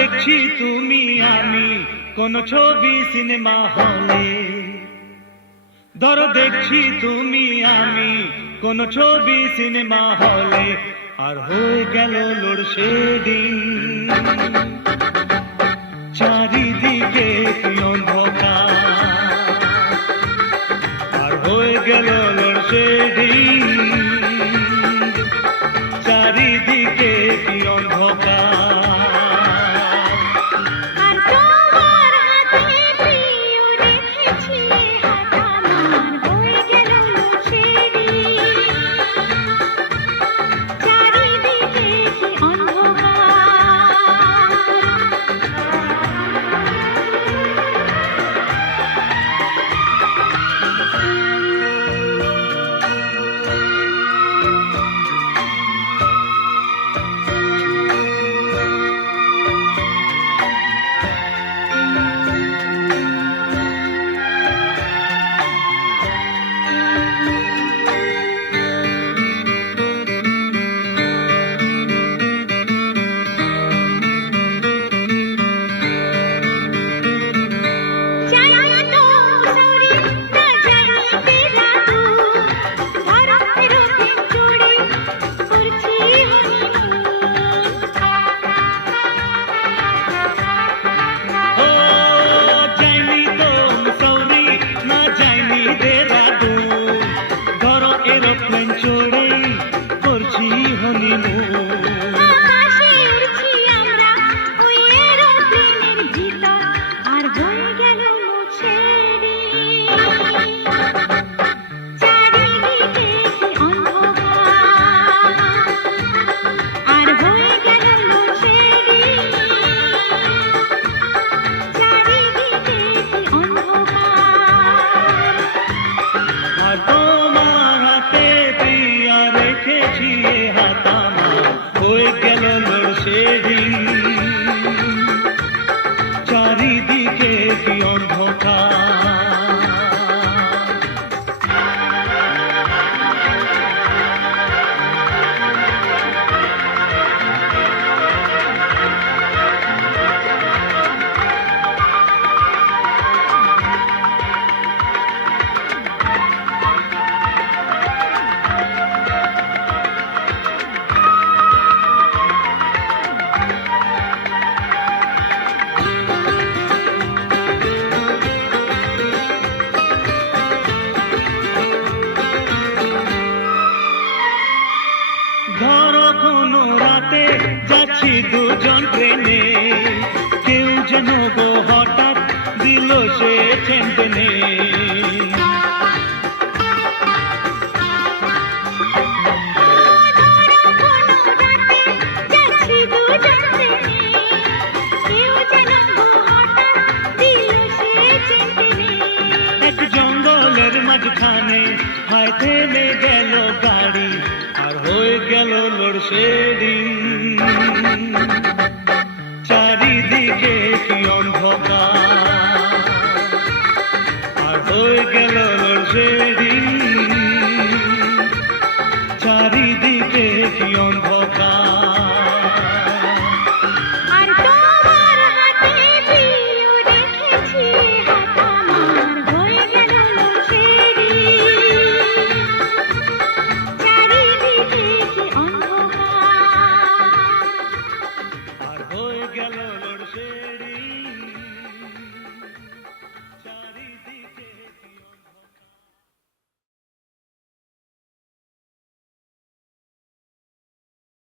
দেখছি তুমি আমি কোন ছবি সিনেমা হলে, ধরো দেখছি তুমি আমি কোন ছবি সিনেমা হলে, আর হয়ে গেল লোডশেডিং, চারিদিকে কি অন্ধকার, আর হয়ে গেল লোডশেডিং, চারিদিকে কি অন্ধকার। চারিদিকে কি অন্ধকার। ধরো কোনো রাতে যাচ্ছি দুজন ট্রেনে, কেউ যেন গো হঠাৎ দিল সে টেনে, এক জঙ্গলের মাঝখানে হায় থেমে গেল গাড়ি, আর হয়ে গেল লোডশেডিং, চারিদিকে কি অন্ধকার, আর হয়ে গেল লোডশেডিং, চারিদিকে কি অন্ধকার। হয়ে গেল লোডশেডিং।